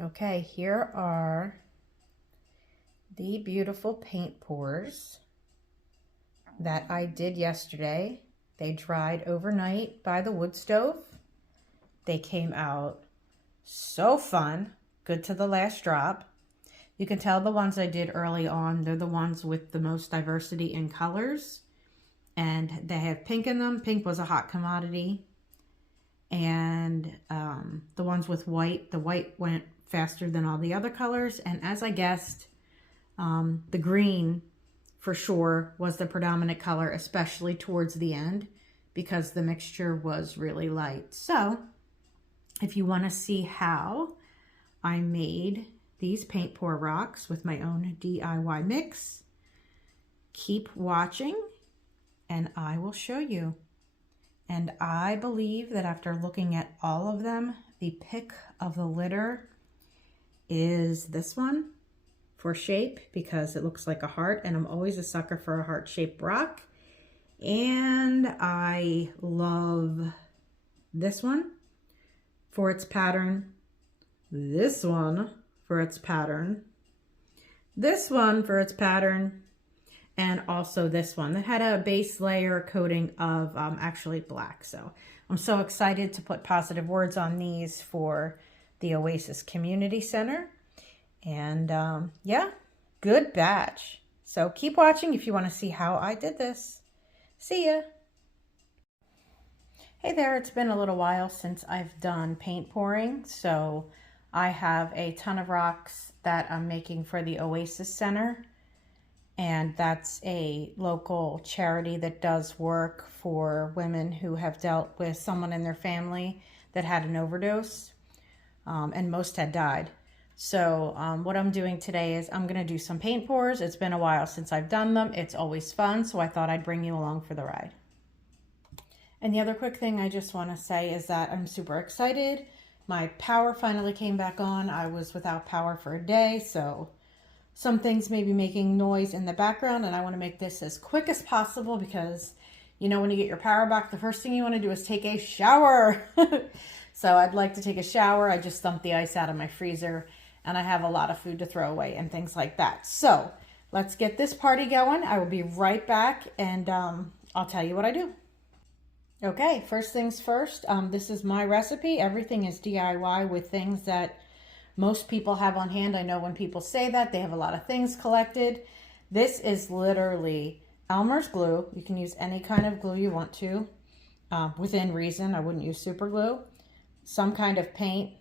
Okay, here are the beautiful paint pours that I did yesterday. They dried overnight by the wood stove. They came out so fun, good to the last drop. You can tell the ones I did early on, they're the ones with the most diversity in colors. And they have pink in them. Pink was a hot commodity. And the ones with white, the white went faster than all the other colors. And as I guessed, the green for sure was the predominant color, especially towards the end, because the mixture was really light. So if you want to see how I made these paint pour rocks with my own DIY mix, keep watching and I will show you. And I believe that after looking at all of them, the pick of the litter is this one for shape, because it looks like a heart, and I'm always a sucker for a heart-shaped rock. And I love this one for its pattern, this one for its pattern, this one for its pattern, and also this one that had a base layer coating of actually black. So I'm so excited to put positive words on these for the Oasis Community Center. And yeah, good batch. So keep watching if you want to see how I did this. See ya. Hey there, it's been a little while since I've done paint pouring. So I have a ton of rocks that I'm making for the Oasis Center. And that's a local charity that does work for women who have dealt with someone in their family that had an overdose, and most had died. So what I'm doing today is I'm gonna do some paint pours. It's been a while since I've done them. It's always fun, so I thought I'd bring you along for the ride. And the other quick thing I just wanna say is that I'm super excited. My power finally came back on. I was without power for a day, so some things may be making noise in the background, and I want to make this as quick as possible because, you know, when you get your power back, the first thing you want to do is take a shower. So I'd like to take a shower. I just dumped the ice out of my freezer, and I have a lot of food to throw away and things like that. So let's get this party going. I will be right back, and I'll tell you what I do. Okay, first things first, this is my recipe. Everything is DIY with things that most people have on hand. I know when people say that, they have a lot of things collected. This is literally Elmer's glue. You can use any kind of glue you want to, within reason. I wouldn't use super glue. Some kind of paint.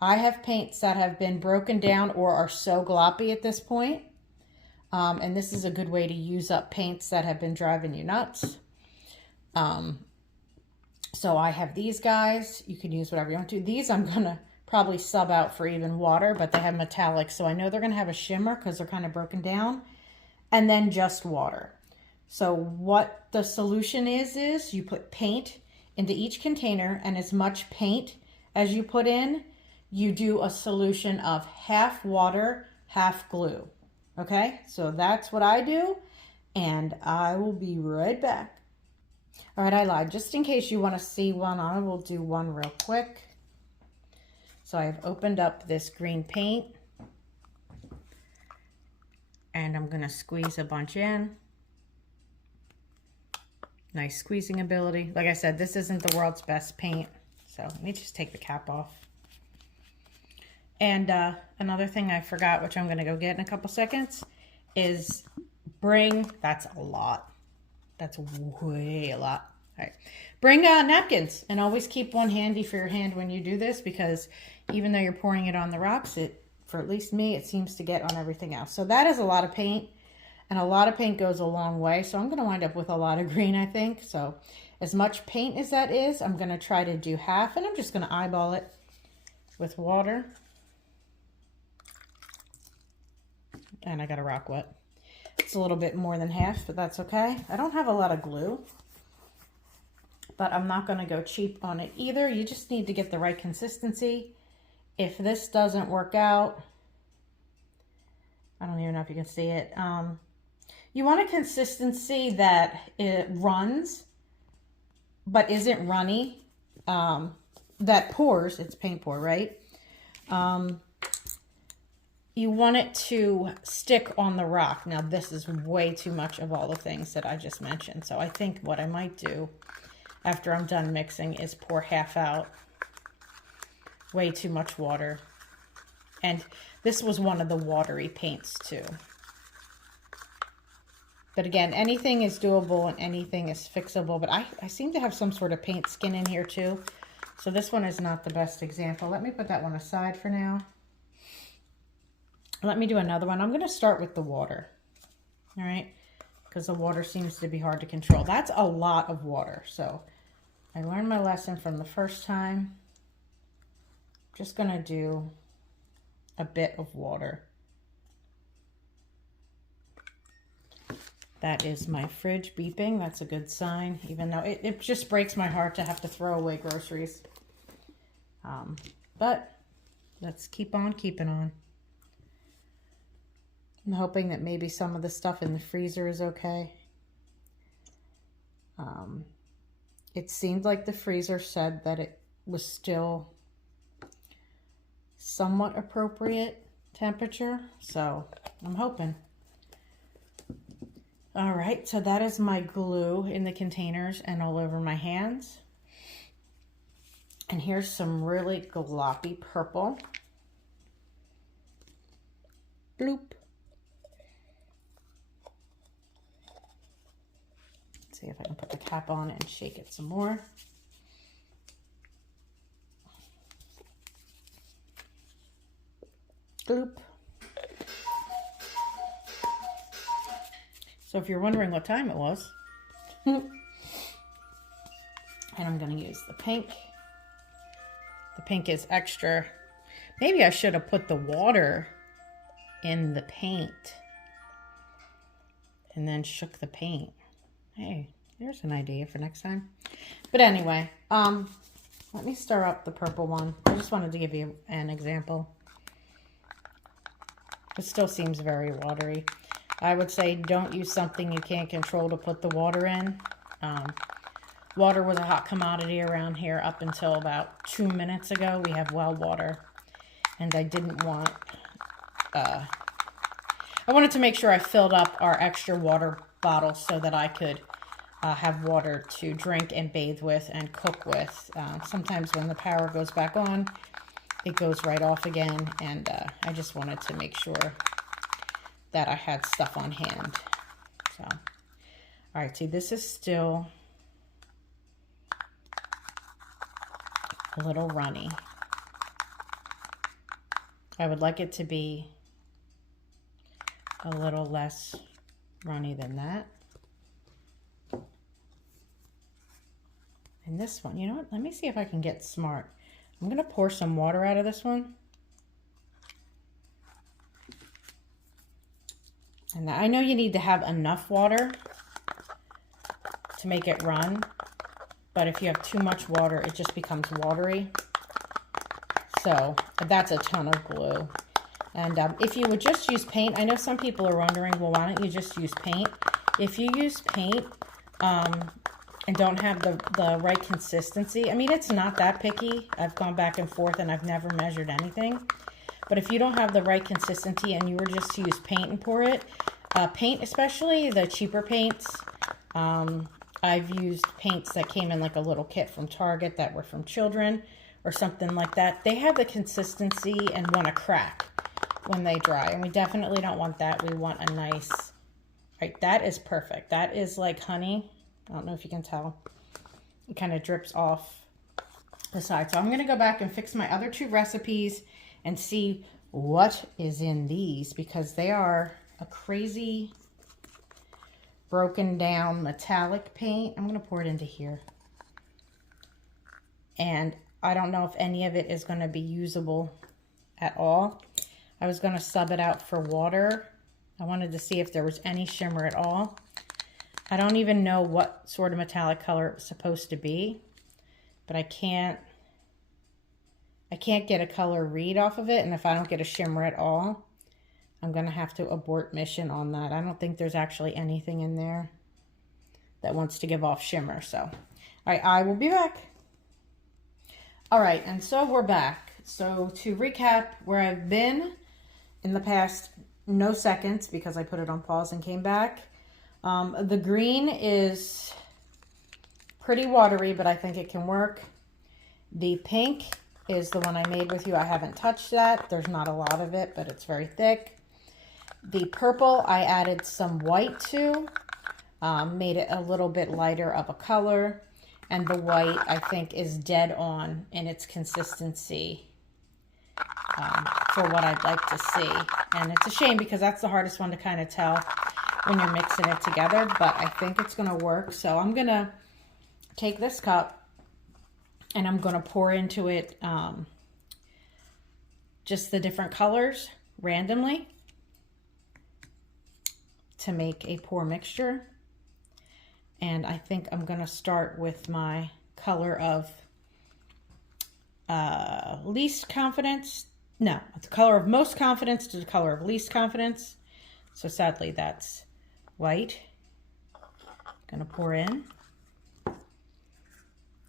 I have paints that have been broken down or are so gloppy at this point. And this is a good way to use up paints that have been driving you nuts. So I have these guys. You can use whatever you want to. These I'm gonna probably sub out for even water, but they have metallic, so I know they're gonna have a shimmer because they're kind of broken down. And then just water. So what the solution is you put paint into each container, and as much paint as you put in, you do a solution of half water, half glue. Okay, so that's what I do, and I will be right back. All right, I lied. Just in case you want to see one, I will do one real quick. So I've opened up this green paint, and I'm gonna squeeze a bunch in. Nice squeezing ability. Like I said, this isn't the world's best paint, so let me just take the cap off. And another thing I forgot, which I'm gonna go get in a couple seconds, is that's a lot. That's way a lot. All right, bring napkins, and always keep one handy for your hand when you do this, because even though you're pouring it on the rocks, for at least me, it seems to get on everything else. So that is a lot of paint, and a lot of paint goes a long way. So I'm going to wind up with a lot of green, I think. So as much paint as that is, I'm going to try to do half, and I'm just going to eyeball it with water. And I got a rock wet. It's a little bit more than half, but that's okay. I don't have a lot of glue, but I'm not going to go cheap on it either. You just need to get the right consistency. If this doesn't work out, I don't even know if you can see it. You want a consistency that it runs, but isn't runny. That pours, it's paint pour, right? You want it to stick on the rock. Now, this is way too much of all the things that I just mentioned. So I think what I might do after I'm done mixing is pour half out. Way too much water. And this was one of the watery paints too. But again, anything is doable and anything is fixable. But I seem to have some sort of paint skin in here too. So this one is not the best example. Let me put that one aside for now. Let me do another one. I'm going to start with the water. All right. Because the water seems to be hard to control. That's a lot of water. So I learned my lesson from the first time. Just going to do a bit of water. That is my fridge beeping. That's a good sign, even though it just breaks my heart to have to throw away groceries. But let's keep on keeping on. I'm hoping that maybe some of the stuff in the freezer is okay. It seemed like the freezer said that it was still somewhat appropriate temperature, so I'm hoping. All right, so that is my glue in the containers and all over my hands. And here's some really gloppy purple. Bloop. Let's see if I can put the cap on and shake it some more. Bloop. So if you're wondering what time it was, and I'm going to use the pink. The pink is extra. Maybe I should have put the water in the paint and then shook the paint. Hey, there's an idea for next time. But anyway, let me stir up the purple one. I just wanted to give you an example. It still seems very watery. I would say don't use something you can't control to put the water in. Water was a hot commodity around here up until about 2 minutes ago. We have well water, and I didn't want, I wanted to make sure I filled up our extra water bottles so that I could have water to drink and bathe with and cook with. Sometimes when the power goes back on, it goes right off again, and I just wanted to make sure that I had stuff on hand. So, all right, see, this is still a little runny. I would like it to be a little less runny than that. And this one, you know what? Let me see if I can get smart. I'm going to pour some water out of this one. And I know you need to have enough water to make it run, but if you have too much water, it just becomes watery. So that's a ton of glue. And if you would just use paint, I know some people are wondering, well, why don't you just use paint? If you use paint and don't have the right consistency, I mean, it's not that picky. I've gone back and forth and I've never measured anything. But if you don't have the right consistency and you were just to use paint and pour it, paint, especially the cheaper paints, I've used paints that came in like a little kit from Target that were from children or something like that. They have the consistency and want to crack when they dry. And we definitely don't want that. We want a nice, right, that is perfect. That is like honey. I don't know if you can tell. It kind of drips off the side. So I'm going to go back and fix my other two recipes and see what is in these, because they are a crazy broken down metallic paint. I'm going to pour it into here. And I don't know if any of it is going to be usable at all. I was going to sub it out for water. I wanted to see if there was any shimmer at all. I don't even know what sort of metallic color it was supposed to be, but I can't get a color read off of it, and if I don't get a shimmer at all, I'm going to have to abort mission on that. I don't think there's actually anything in there that wants to give off shimmer. So, all right, I will be back. All right, and so we're back. So to recap where I've been in the past no seconds, because I put it on pause and came back. The green is pretty watery, but I think it can work. The pink is the one I made with you. I haven't touched that. There's not a lot of it, but it's very thick. The purple, I added some white to, made it a little bit lighter of a color. And the white, I think, is dead on in its consistency for what I'd like to see. And it's a shame because that's the hardest one to kind of tell when you're mixing it together, but I think it's going to work. So I'm going to take this cup and I'm going to pour into it just the different colors randomly to make a pour mixture. And I think I'm going to start with my color of least confidence. No, it's the color of most confidence to the color of least confidence. So sadly, that's white. I'm going to pour in.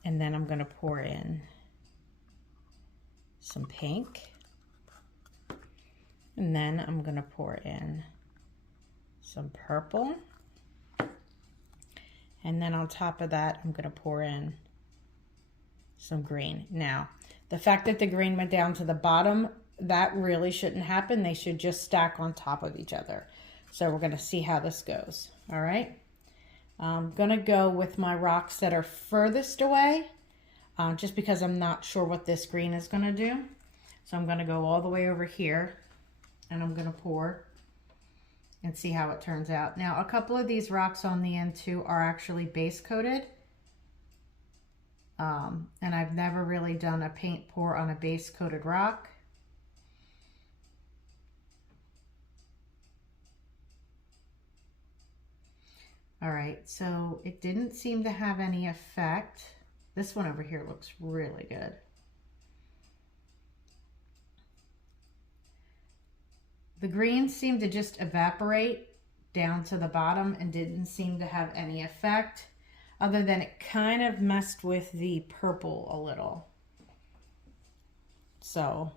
And then I'm going to pour in some pink. And then I'm going to pour in some purple. And then on top of that, I'm going to pour in some green. Now, the fact that the green went down to the bottom, that really shouldn't happen. They should just stack on top of each other. So we're going to see how this goes. All right. I'm going to go with my rocks that are furthest away, just because I'm not sure what this green is going to do. So I'm going to go all the way over here, and I'm going to pour and see how it turns out. Now, a couple of these rocks on the end too are actually base coated. And I've never really done a paint pour on a base coated rock. All right, so it didn't seem to have any effect. This one over here looks really good. The green seemed to just evaporate down to the bottom and didn't seem to have any effect, other than it kind of messed with the purple a little. So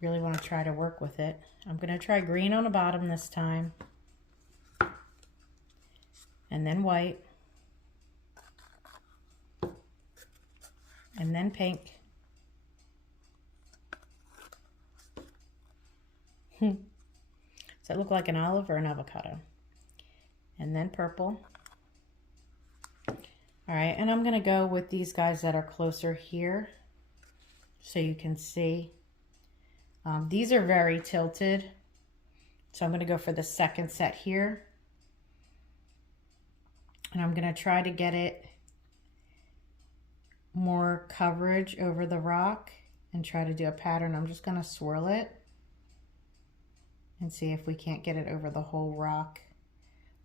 really want to try to work with it. I'm going to try green on the bottom this time, and then white, and then pink. Does that look like an olive or an avocado? And then purple. All right, and I'm going to go with these guys that are closer here so you can see. These are very tilted, so I'm going to go for the second set here. And I'm going to try to get it more coverage over the rock and try to do a pattern. I'm just going to swirl it and see if we can't get it over the whole rock.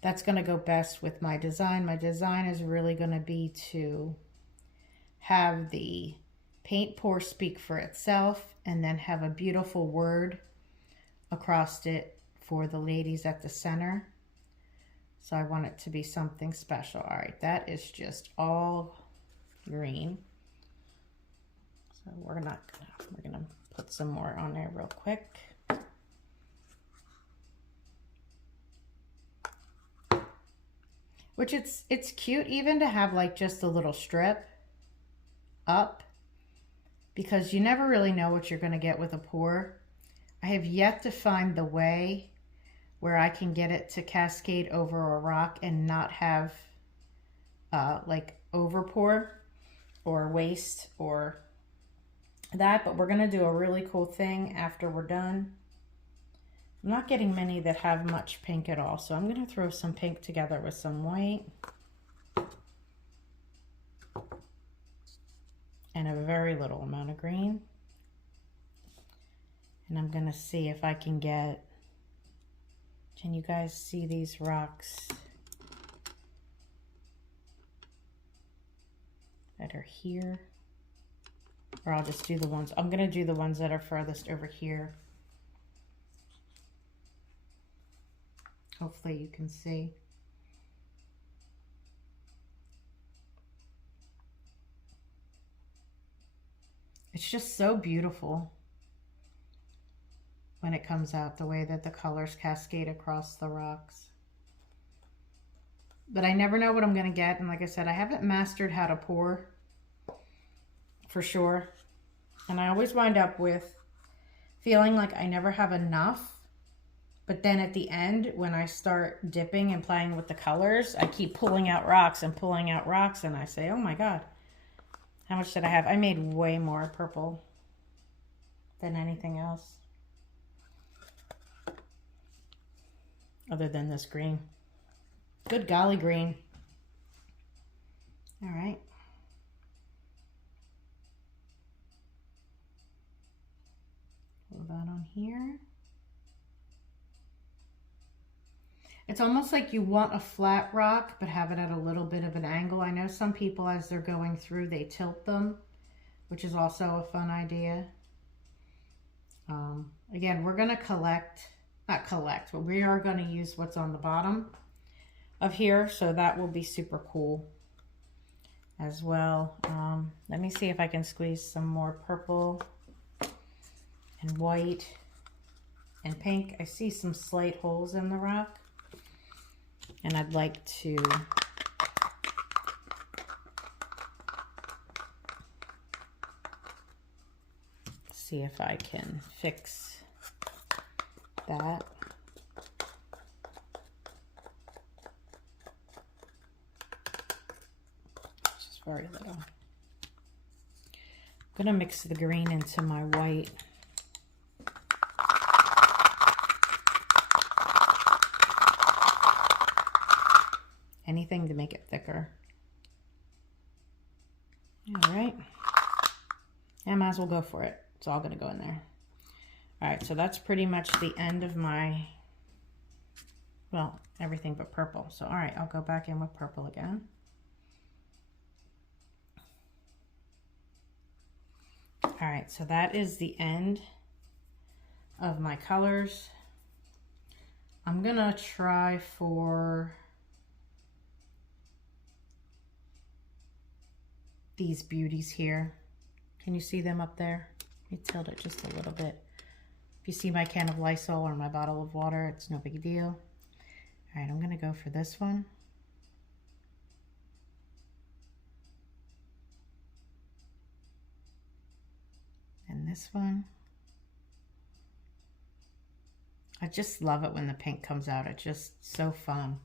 That's going to go best with my design. My design is really going to be to have the paint pour speak for itself and then have a beautiful word across it for the ladies at the center. So I want it to be something special. All right, that is just all green. So we're gonna put some more on there real quick. Which it's cute even to have like just a little strip up, because you never really know what you're going to get with a pour. I have yet to find the way where I can get it to cascade over a rock and not have like over pour or waste or that, but we're going to do a really cool thing after we're done. I'm not getting many that have much pink at all, so I'm going to throw some pink together with some white and a very little amount of green. And I'm going to see if I can get, can you guys see these rocks that are here? Or I'll just do the ones, I'm going to do the ones that are furthest over here. Hopefully you can see. It's just so beautiful when it comes out, the way that the colors cascade across the rocks. But I never know what I'm going to get. And like I said, I haven't mastered how to pour for sure. And I always wind up with feeling like I never have enough. But then at the end, when I start dipping and playing with the colors, I keep pulling out rocks and pulling out rocks. And I say, oh my God, how much did I have? I made way more purple than anything else. Other than this green. Good golly green. All right. Hold that on here. It's almost like you want a flat rock, but have it at a little bit of an angle. I know some people, as they're going through, they tilt them, which is also a fun idea. Again, we're going to not collect, but we are going to use what's on the bottom of here, so that will be super cool as well. Let me see if I can squeeze some more purple and white and pink. I see some slight holes in the rock, and I'd like to see if I can fix that. Just very little. I'm gonna mix the green into my white. Anything to make it thicker. All right. I might as well go for it. It's all gonna go in there. All right, so that's pretty much the end of my, well, everything but purple. So, all right, I'll go back in with purple again. All right, so that is the end of my colors. I'm gonna try for these beauties here. Can you see them up there? Let me tilt it just a little bit. If you see my can of Lysol or my bottle of water, it's no big deal. All right, I'm gonna go for this one. And this one. I just love it when the pink comes out. It's just so fun.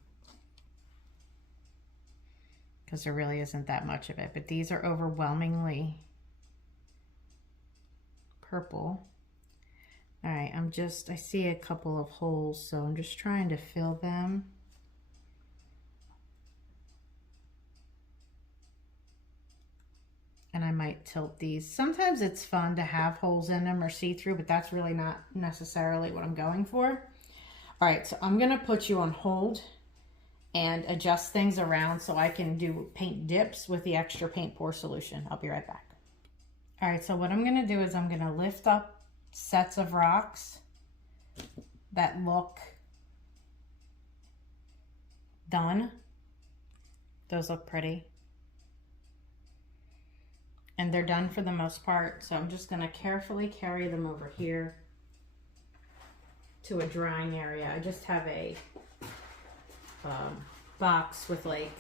Because there really isn't that much of it. But these are overwhelmingly purple. All right, I see a couple of holes, so I'm just trying to fill them. And I might tilt these. Sometimes it's fun to have holes in them or see-through, but that's really not necessarily what I'm going for. All right, so I'm gonna put you on hold and adjust things around so I can do paint dips with the extra paint pour solution. I'll be right back. All right, so what I'm gonna do is I'm gonna lift up sets of rocks that look done. Those look pretty. And they're done for the most part. So I'm just gonna carefully carry them over here to a drying area. I just have a box with like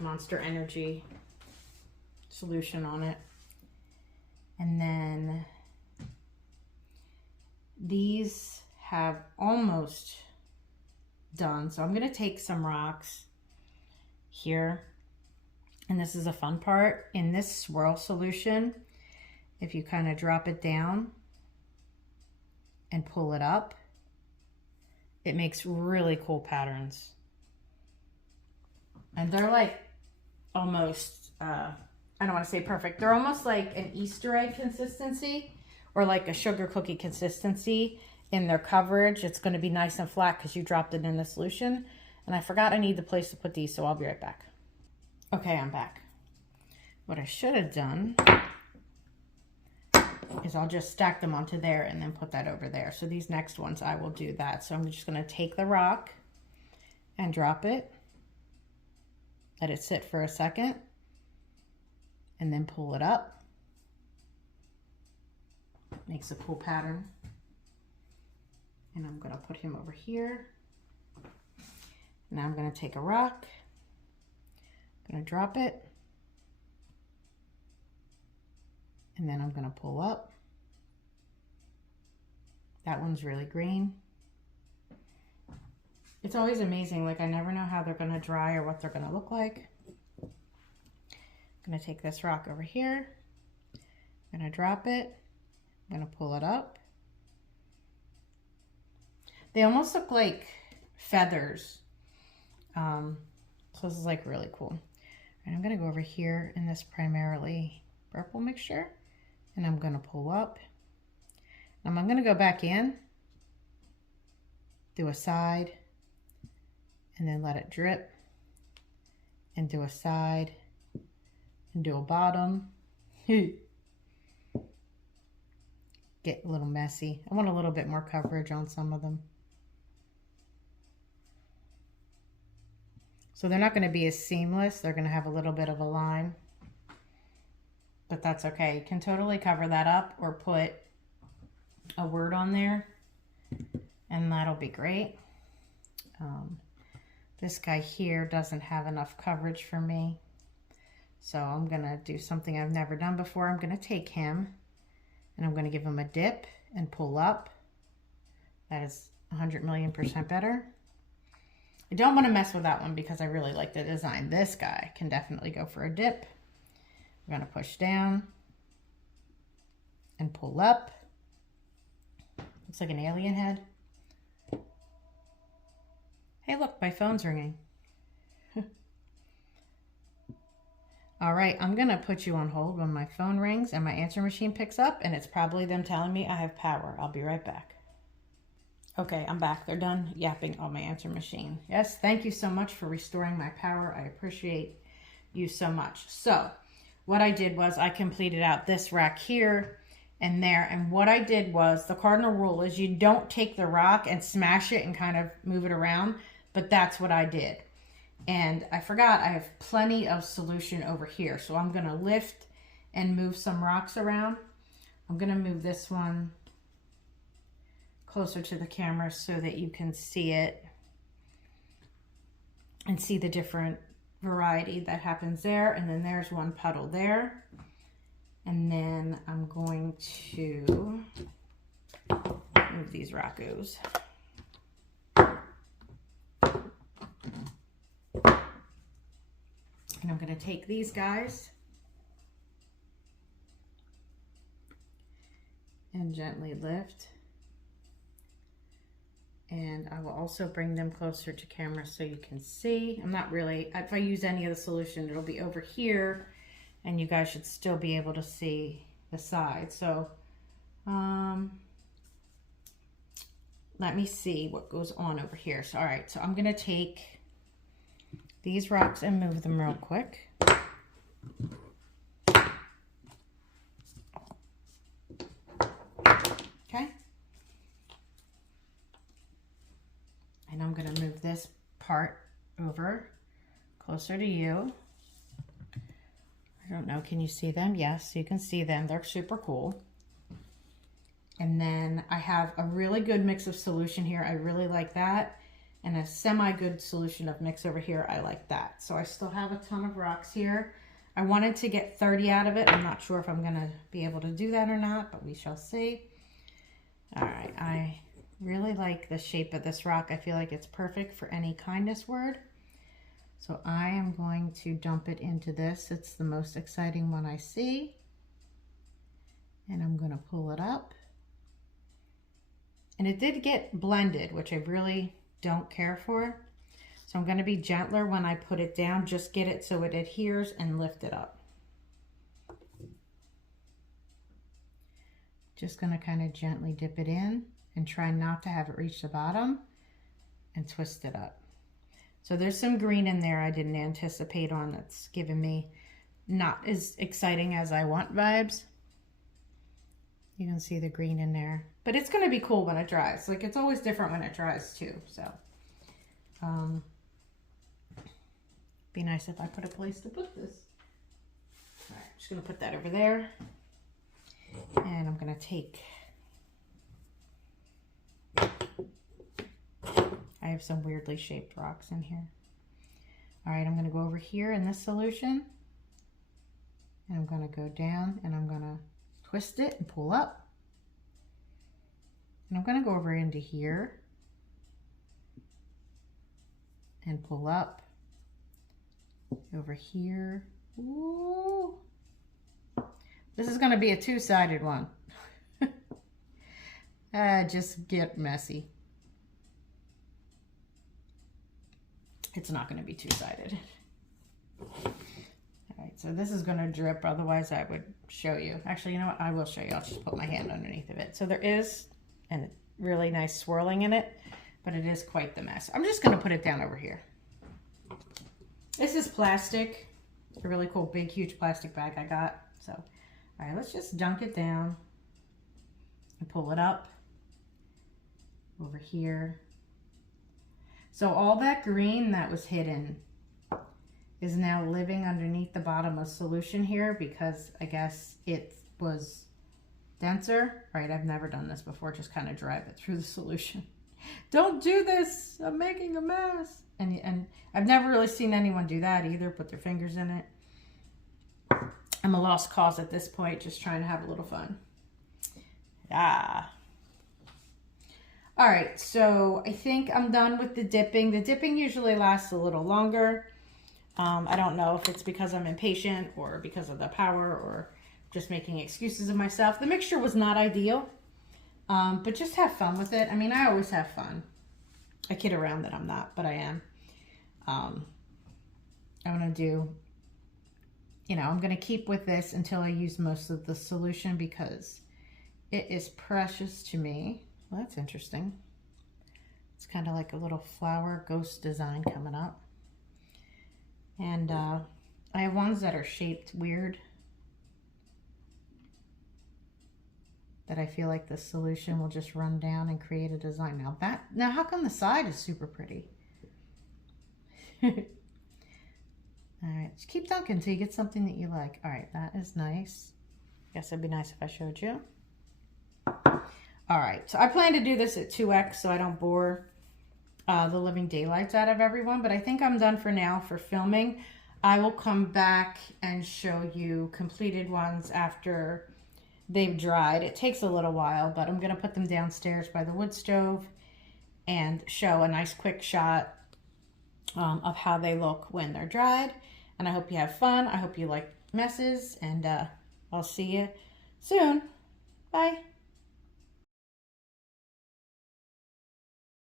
Monster Energy solution on it. And then these have almost done. So I'm gonna take some rocks here. And this is a fun part. In this swirl solution, if you kind of drop it down and pull it up, it makes really cool patterns. And they're like almost, I don't want to say perfect. They're almost like an Easter egg consistency or like a sugar cookie consistency in their coverage. It's going to be nice and flat because you dropped it in the solution. And I forgot I need the place to put these, so I'll be right back. Okay, I'm back. What I should have done is I'll just stack them onto there and then put that over there. So these next ones, I will do that. So I'm just going to take the rock and drop it. Let it sit for a second. And then pull it up. Makes a cool pattern. And I'm going to put him over here. Now I'm going to take a rock. I'm going to drop it. And then I'm going to pull up. That one's really green. It's always amazing. Like, I never know how they're going to dry or what they're going to look like. I'm going to take this rock over here. I'm going to drop it. I'm going to pull it up. They almost look like feathers. So this is like really cool. And I'm going to go over here in this primarily purple mixture. And I'm going to pull up. I'm going to go back in, do a side, and then let it drip, and do a side, and do a bottom. Get a little messy. I want a little bit more coverage on some of them. So they're not going to be as seamless. They're going to have a little bit of a line, but that's okay. You can totally cover that up or put a word on there, and that'll be great. This guy here doesn't have enough coverage for me, so I'm gonna do something I've never done before. I'm gonna take him and I'm gonna give him a dip and pull up. That is 100,000,000% better. I don't want to mess with that one because I really like the design. This guy can definitely go for a dip. I'm gonna push down and pull up. Looks like an alien head. Hey, look, my phone's ringing. All right, I'm gonna put you on hold when my phone rings and my answer machine picks up, and it's probably them telling me I have power. I'll be right back. Okay, I'm back. They're done yapping on my answer machine. Yes, thank you so much for restoring my power. I appreciate you so much. So what I did was I completed out this rack here and there, and what I did was, the cardinal rule is you don't take the rock and smash it and kind of move it around, but that's what I did. And I forgot I have plenty of solution over here, so I'm going to lift and move some rocks around. I'm going to move this one closer to the camera so that you can see it and see the different variety that happens there. And then there's one puddle there. And then I'm going to move these rockos. And I'm going to take these guys and gently lift. And I will also bring them closer to camera so you can see. I'm not really, if I use any of the solution, it'll be over here, and you guys should still be able to see the side. So let me see what goes on over here. So, all right, so I'm gonna take these rocks and move them real quick. Okay. And I'm gonna move this part over closer to you. I don't know, can you see them? Yes, you can see them. They're super cool. And then I have a really good mix of solution here. I really like that. And a semi-good solution of mix over here. I like that. So I still have a ton of rocks here. I wanted to get 30 out of it. I'm not sure if I'm gonna be able to do that or not, but we shall see. All right, I really like the shape of this rock. I feel like it's perfect for any kindness word. So I am going to dump it into this. It's the most exciting one I see. And I'm gonna pull it up. And it did get blended, which I really don't care for. So I'm gonna be gentler when I put it down, just get it so it adheres and lift it up. Just gonna kind of gently dip it in and try not to have it reach the bottom and twist it up. So there's some green in there I didn't anticipate on, that's giving me not as exciting as I want vibes. You can see the green in there, but it's going to be cool when it dries. Like, it's always different when it dries too. So, be nice if I put a place to put this. All right, just going to put that over there. And I'm going to take I have some weirdly shaped rocks in here. All right, I'm gonna go over here in this solution. And I'm gonna go down and I'm gonna twist it and pull up. And I'm gonna go over into here and pull up. Over here. Ooh. This is gonna be a two-sided one. Just get messy. It's not gonna be two-sided. All right, so this is gonna drip, otherwise I would show you. Actually, you know what? I will show you. I'll just put my hand underneath of it. So there is a really nice swirling in it, but it is quite the mess. I'm just gonna put it down over here. This is plastic. It's a really cool, big, huge plastic bag I got. So, all right, let's just dunk it down and pull it up over here. So all that green that was hidden is now living underneath the bottom of solution here because I guess it was denser. All right, I've never done this before. Just kind of drive it through the solution. Don't do this. I'm making a mess. And I've never really seen anyone do that either, put their fingers in it. I'm a lost cause at this point, just trying to have a little fun. Ah. All right, so I think I'm done with the dipping. The dipping usually lasts a little longer. I don't know if it's because I'm impatient or because of the power or just making excuses of myself. The mixture was not ideal, but just have fun with it. I mean, I always have fun. I kid around that I'm not, but I am. I'm going to do, you know, I'm going to keep with this until I use most of the solution because it is precious to me. Well, that's interesting. It's kind of like a little flower ghost design coming up. And I have ones that are shaped weird that I feel like the solution will just run down and create a design. Now how come the side is super pretty? All right, just keep dunking until you get something that you like. All right, that is nice. Guess it'd be nice if I showed you. All right, so I plan to do this at 2x so I don't bore the living daylights out of everyone, but I think I'm done for now for filming. I will come back and show you completed ones after they've dried. It takes a little while, but I'm gonna put them downstairs by the wood stove and show a nice quick shot of how they look when they're dried. And I hope you have fun. I hope you like messes, and I'll see you soon. Bye.